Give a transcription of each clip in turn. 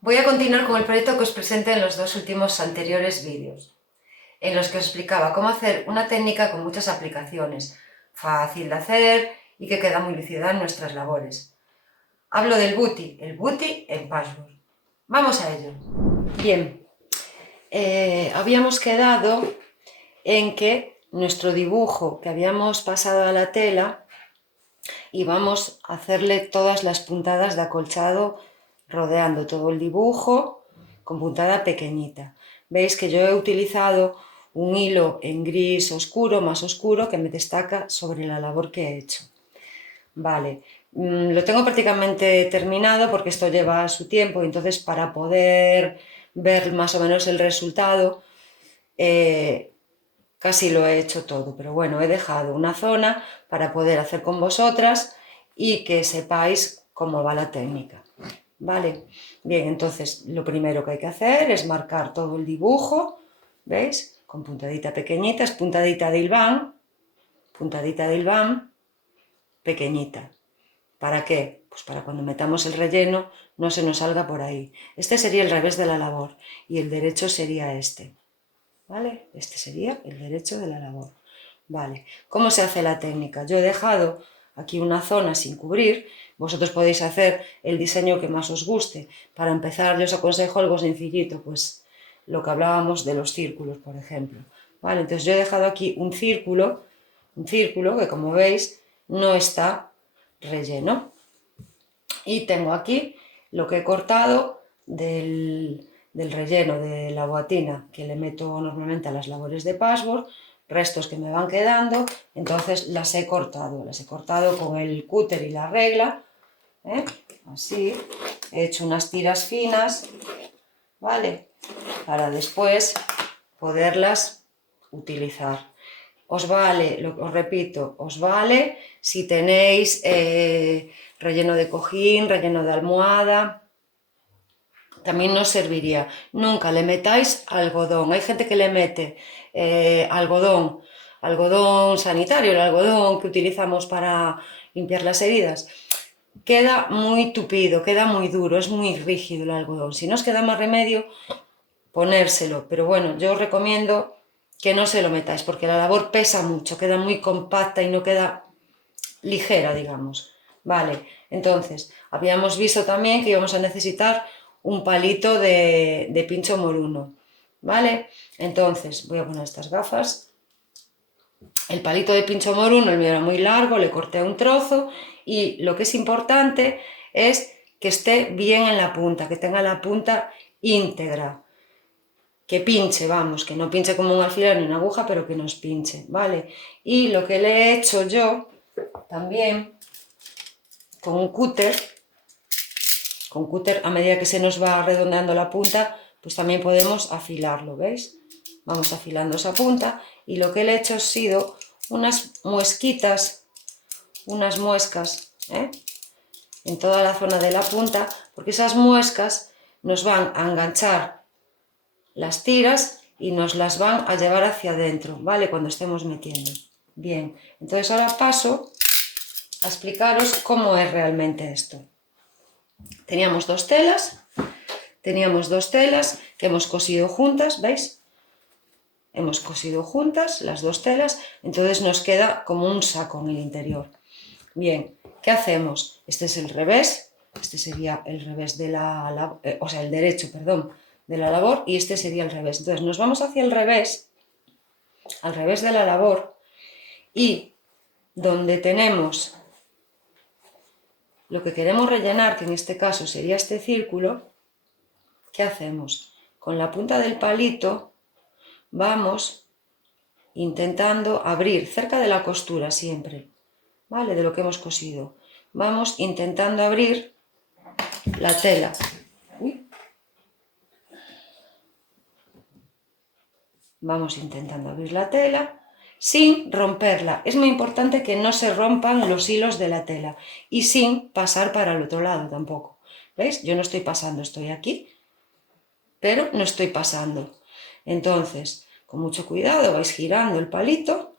Voy a continuar con el proyecto que os presenté en los dos últimos anteriores vídeos, en los que os explicaba cómo hacer una técnica con muchas aplicaciones, fácil de hacer y que queda muy lucida en nuestras labores. Hablo del booty, el booty en Patchwork. Vamos a ello. Bien, habíamos quedado en que nuestro dibujo que habíamos pasado a la tela íbamos a hacerle todas las puntadas de acolchado rodeando todo el dibujo con puntada pequeñita. Veis que yo he utilizado un hilo en gris oscuro, más oscuro, que me destaca sobre la labor que he hecho. Vale, lo tengo prácticamente terminado porque esto lleva su tiempo, y entonces para poder ver más o menos el resultado casi lo he hecho todo, pero bueno, he dejado una zona para poder hacer con vosotras y que sepáis cómo va la técnica. Vale, bien, entonces lo primero que hay que hacer es marcar todo el dibujo, ¿veis? Con puntadita pequeñita, es puntadita de hilván, pequeñita. ¿Para qué? Pues para cuando metamos el relleno no se nos salga por ahí. Este sería el revés de la labor y el derecho sería este. ¿Vale? Este sería el derecho de la labor. Vale, ¿cómo se hace la técnica? Yo he dejado aquí una zona sin cubrir. Vosotros podéis hacer el diseño que más os guste. Para empezar, yo os aconsejo algo sencillito, pues lo que hablábamos de los círculos, por ejemplo. Vale, entonces yo he dejado aquí un círculo que, como veis, no está relleno. Y tengo aquí lo que he cortado del relleno de la boatina que le meto normalmente a las labores de patchwork, restos que me van quedando, entonces las he cortado con el cúter y la regla, así, he hecho unas tiras finas, ¿vale? Para después poderlas utilizar. Os vale, os repito, os vale si tenéis relleno de cojín, relleno de almohada, también nos serviría. Nunca le metáis algodón. Hay gente que le mete algodón sanitario, el algodón que utilizamos para limpiar las heridas. Queda muy tupido, queda muy duro, es muy rígido el algodón. Si no os queda más remedio, ponérselo. Pero bueno, yo os recomiendo que no se lo metáis porque la labor pesa mucho, queda muy compacta y no queda ligera, digamos. Vale, entonces, habíamos visto también que íbamos a necesitar un palito de pincho moruno, ¿vale? Entonces, voy a poner estas gafas. El palito de pincho moruno, el mío era muy largo, le corté un trozo y lo que es importante es que esté bien en la punta, que tenga la punta íntegra, que pinche, vamos, que no pinche como un alfiler ni una aguja, pero que nos pinche, ¿vale? Y lo que le he hecho yo también con un cúter, a medida que se nos va redondeando la punta, pues también podemos afilarlo, ¿veis? Vamos afilando esa punta y lo que le he hecho ha sido unas muesquitas, unas muescas, en toda la zona de la punta, porque esas muescas nos van a enganchar las tiras y nos las van a llevar hacia adentro, ¿vale? Cuando estemos metiendo. Bien, entonces ahora paso a explicaros cómo es realmente esto. Teníamos dos telas que hemos cosido juntas, ¿veis? Hemos cosido juntas las dos telas, entonces nos queda como un saco en el interior. Bien, ¿qué hacemos? Este es el revés, este sería el revés de el derecho, perdón, de la labor, y este sería el revés. Entonces nos vamos hacia el revés, al revés de la labor, y donde tenemos lo que queremos rellenar, que en este caso sería este círculo, ¿qué hacemos? Con la punta del palito vamos intentando abrir cerca de la costura siempre, ¿vale? De lo que hemos cosido. Vamos intentando abrir la tela. Vamos intentando abrir la tela sin romperla. Es muy importante que no se rompan los hilos de la tela y sin pasar para el otro lado tampoco. ¿Veis? Yo no estoy pasando, estoy aquí, pero no estoy pasando. Entonces, con mucho cuidado vais girando el palito,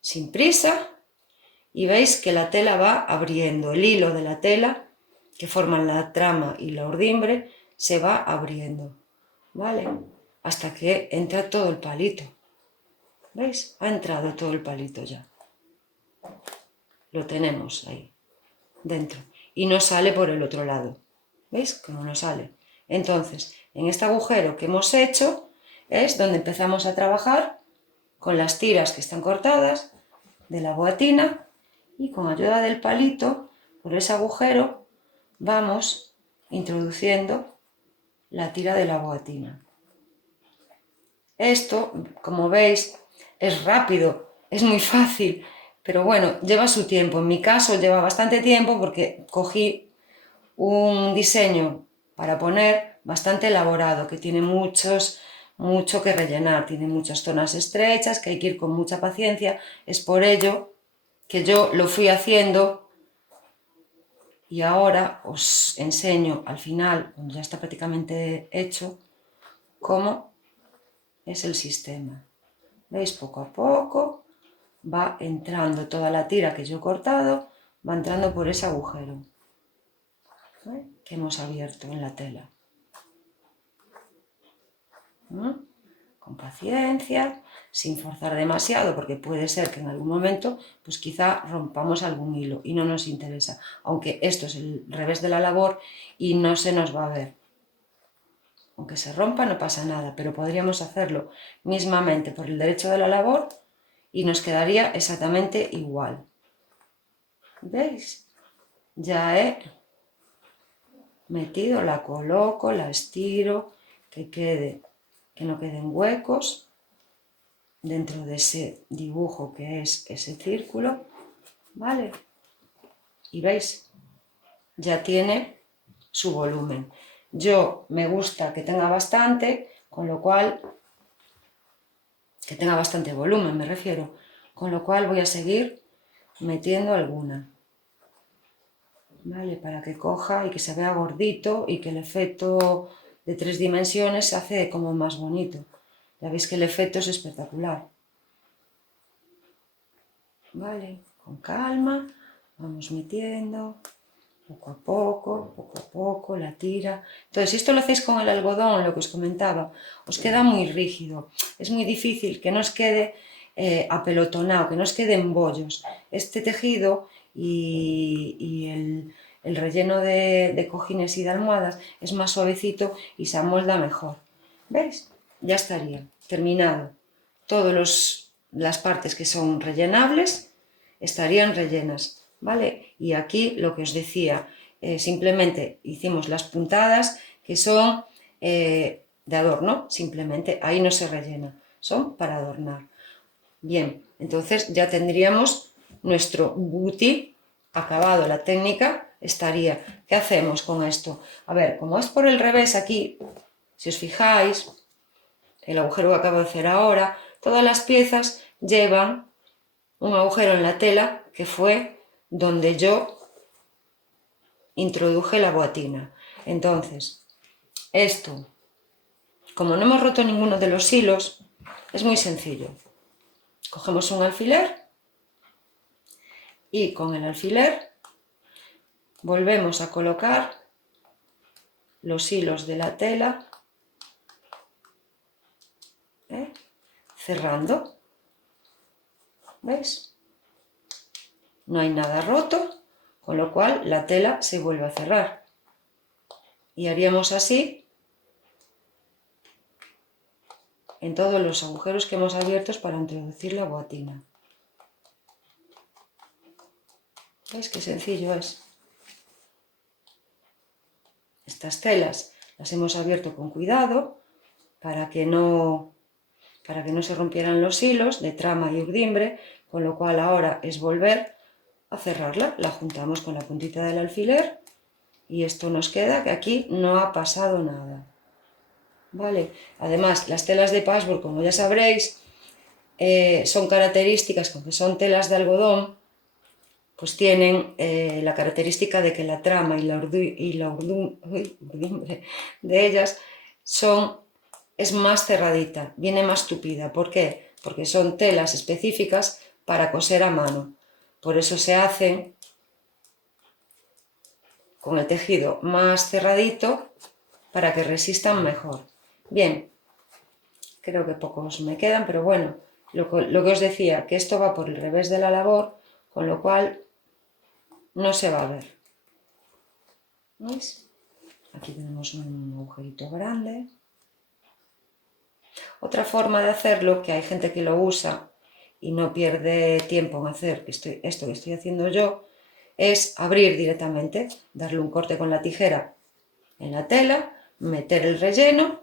sin prisa, y veis que la tela va abriendo, el hilo de la tela que forman la trama y la urdimbre se va abriendo, ¿vale? Hasta que entra todo el palito. ¿Veis? Ha entrado todo el palito ya. Lo tenemos ahí, dentro. Y no sale por el otro lado. ¿Veis? Como no sale. Entonces, en este agujero que hemos hecho es donde empezamos a trabajar con las tiras que están cortadas de la boatina y con ayuda del palito, por ese agujero, vamos introduciendo la tira de la boatina. Esto, como veis, es rápido, es muy fácil, pero bueno, lleva su tiempo. En mi caso lleva bastante tiempo porque cogí un diseño para poner bastante elaborado, que tiene mucho que rellenar, tiene muchas zonas estrechas, que hay que ir con mucha paciencia. Es por ello que yo lo fui haciendo y ahora os enseño al final, cuando ya está prácticamente hecho, cómo es el sistema. ¿Veis? Poco a poco va entrando toda la tira que yo he cortado, va entrando por ese agujero que hemos abierto en la tela. Con paciencia, sin forzar demasiado, porque puede ser que en algún momento, pues quizá rompamos algún hilo y no nos interesa, aunque esto es el revés de la labor y no se nos va a ver. Aunque se rompa no pasa nada, pero podríamos hacerlo mismamente por el derecho de la labor y nos quedaría exactamente igual. ¿Veis? Ya he metido, la coloco, la estiro, que no queden huecos dentro de ese dibujo que es ese círculo, ¿vale? Y veis, ya tiene su volumen. Yo me gusta que tenga bastante, con lo cual, que tenga bastante volumen me refiero, con lo cual voy a seguir metiendo alguna, ¿vale? Para que coja y que se vea gordito y que el efecto de 3 dimensiones se hace como más bonito. Ya veis que el efecto es espectacular. Vale, con calma, vamos metiendo poco a poco, la tira. Entonces, si esto lo hacéis con el algodón, lo que os comentaba, os queda muy rígido. Es muy difícil que no os quede apelotonado, que no os quede en bollos. Este tejido y el relleno de cojines y de almohadas es más suavecito y se amolda mejor. ¿Veis? Ya estaría terminado. Todas las partes que son rellenables estarían rellenas. ¿Vale? Y aquí lo que os decía, simplemente hicimos las puntadas que son de adorno, simplemente, ahí no se rellena, son para adornar. Bien, entonces ya tendríamos nuestro booty acabado, la técnica estaría. ¿Qué hacemos con esto? A ver, como es por el revés aquí, si os fijáis, el agujero que acabo de hacer ahora, todas las piezas llevan un agujero en la tela que fue donde yo introduje la boatina. Entonces, esto, como no hemos roto ninguno de los hilos, es muy sencillo. Cogemos un alfiler y con el alfiler volvemos a colocar los hilos de la tela, cerrando. ¿Veis? No hay nada roto, con lo cual la tela se vuelve a cerrar. Y haríamos así en todos los agujeros que hemos abierto para introducir la boatina. ¿Veis qué sencillo es? Estas telas las hemos abierto con cuidado para que no se rompieran los hilos de trama y urdimbre, con lo cual ahora es volver a cerrarla. La juntamos con la puntita del alfiler y esto nos queda que aquí no ha pasado nada. ¿Vale? Además, las telas de patchwork, como ya sabréis, son características, porque son telas de algodón, pues tienen la característica de que la trama y la urdimbre de ellas es más cerradita, viene más tupida. ¿Por qué? Porque son telas específicas para coser a mano. Por eso se hacen con el tejido más cerradito para que resistan mejor. Bien, creo que pocos me quedan, pero bueno, lo que os decía, que esto va por el revés de la labor, con lo cual no se va a ver. ¿Veis? Aquí tenemos un agujerito grande. Otra forma de hacerlo, que hay gente que lo usa y no pierde tiempo en hacer esto que estoy haciendo yo, es abrir directamente, darle un corte con la tijera en la tela, meter el relleno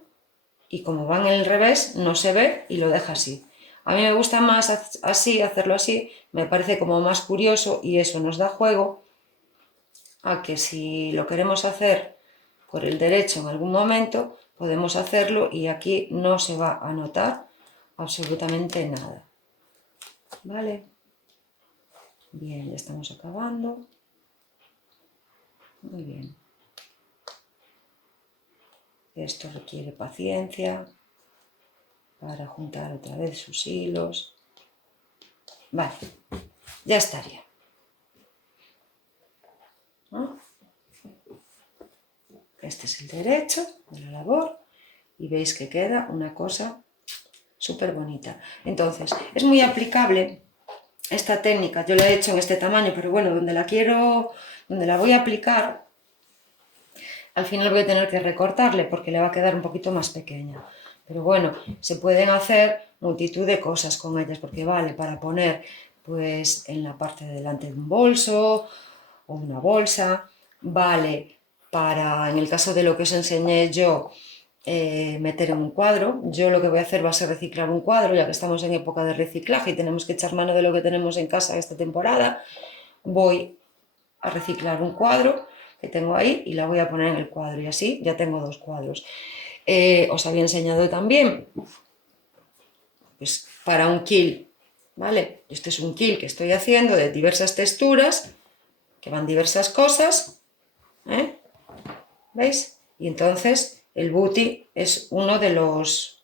y como van en el revés no se ve y lo deja así. A mí me gusta más así, hacerlo así, me parece como más curioso y eso nos da juego a que si lo queremos hacer por el derecho en algún momento, podemos hacerlo y aquí no se va a notar absolutamente nada. ¿Vale? Bien, ya estamos acabando. Muy bien. Esto requiere paciencia para juntar otra vez sus hilos. Vale, ya estaría. ¿No? Este es el derecho de la labor y veis que queda una cosa súper bonita. Entonces, es muy aplicable esta técnica. Yo la he hecho en este tamaño, pero bueno, donde la voy a aplicar, al final voy a tener que recortarle porque le va a quedar un poquito más pequeña. Pero bueno, se pueden hacer multitud de cosas con ellas porque vale para poner pues en la parte de delante de un bolso o una bolsa, vale para, en el caso de lo que os enseñé yo, meter en un cuadro. Yo lo que voy a hacer va a ser reciclar un cuadro, ya que estamos en época de reciclaje y tenemos que echar mano de lo que tenemos en casa esta temporada. Voy a reciclar un cuadro que tengo ahí y la voy a poner en el cuadro y así ya tengo dos cuadros. Os había enseñado también pues, para un quilt, ¿vale? Este es un quilt que estoy haciendo de diversas texturas, que van diversas cosas, ¿eh? ¿Veis? Y entonces el booty es uno de los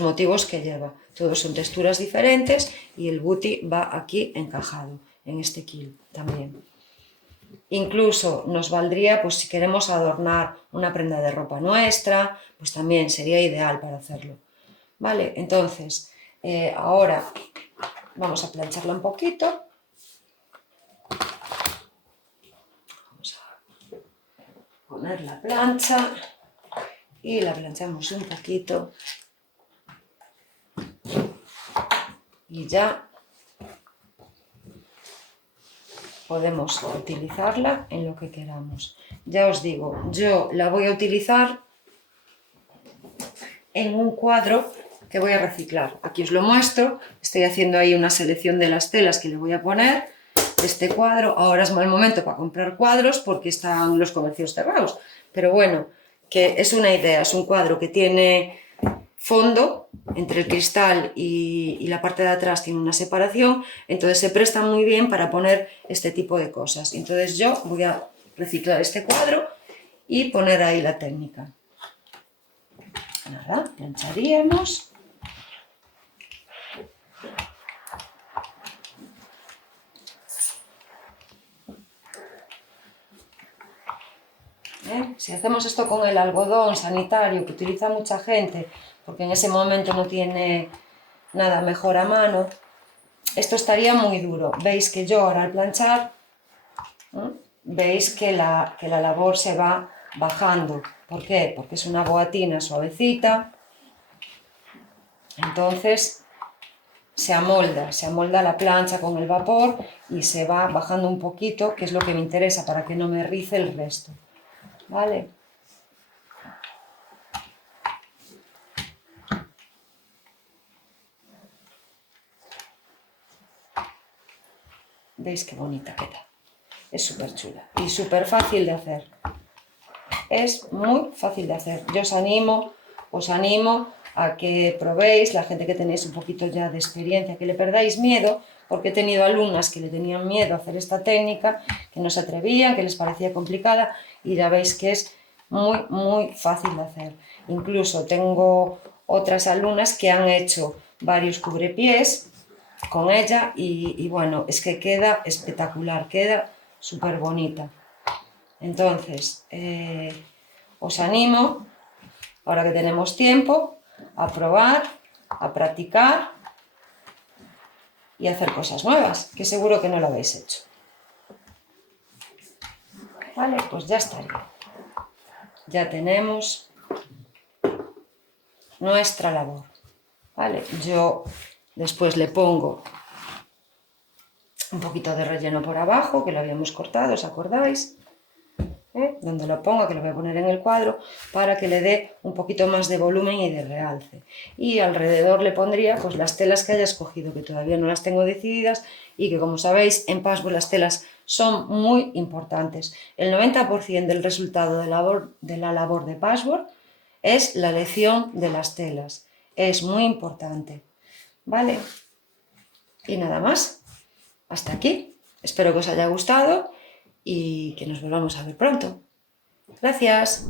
motivos que lleva. Todos son texturas diferentes y el booty va aquí encajado, en este quilt también. Incluso nos valdría, pues si queremos adornar una prenda de ropa nuestra, pues también sería ideal para hacerlo. Vale, entonces, ahora vamos a plancharla un poquito. Vamos a poner la plancha y la planchamos un poquito. Y ya podemos utilizarla en lo que queramos. Ya os digo, yo la voy a utilizar en un cuadro que voy a reciclar. Aquí os lo muestro, estoy haciendo ahí una selección de las telas que le voy a poner. Este cuadro, ahora es mal momento para comprar cuadros porque están los comercios cerrados, pero bueno, que es una idea, es un cuadro que tiene fondo entre el cristal y la parte de atrás tiene una separación, entonces se presta muy bien para poner este tipo de cosas. Entonces yo voy a reciclar este cuadro y poner ahí la técnica. Nada, plancharíamos. Si hacemos esto con el algodón sanitario que utiliza mucha gente, porque en ese momento no tiene nada mejor a mano, esto estaría muy duro. Veis que yo ahora al planchar, veis que la labor se va bajando. ¿Por qué? Porque es una boatina suavecita, entonces se amolda la plancha con el vapor y se va bajando un poquito, que es lo que me interesa para que no me rice el resto. ¿Vale? ¿Veis qué bonita queda? Es súper chula y súper fácil de hacer. Es muy fácil de hacer. Yo os animo a que probéis, la gente que tenéis un poquito ya de experiencia, que le perdáis miedo, porque he tenido alumnas que le tenían miedo a hacer esta técnica, que no se atrevían, que les parecía complicada, y ya veis que es muy, muy fácil de hacer. Incluso tengo otras alumnas que han hecho varios cubrepiés con ella y bueno, es que queda espectacular, queda súper bonita. Entonces, os animo, ahora que tenemos tiempo, a probar, a practicar y a hacer cosas nuevas, que seguro que no lo habéis hecho. Vale, pues ya estaría. Ya tenemos nuestra labor. Vale, yo después le pongo un poquito de relleno por abajo, que lo habíamos cortado, ¿os acordáis? Donde lo pongo, que lo voy a poner en el cuadro, para que le dé un poquito más de volumen y de realce. Y alrededor le pondría pues las telas que haya escogido, que todavía no las tengo decididas y que, como sabéis, en Patchwork las telas son muy importantes. El 90% del resultado de la labor de Patchwork es la elección de las telas. Es muy importante. ¿Vale? Y nada más. Hasta aquí. Espero que os haya gustado y que nos volvamos a ver pronto. Gracias.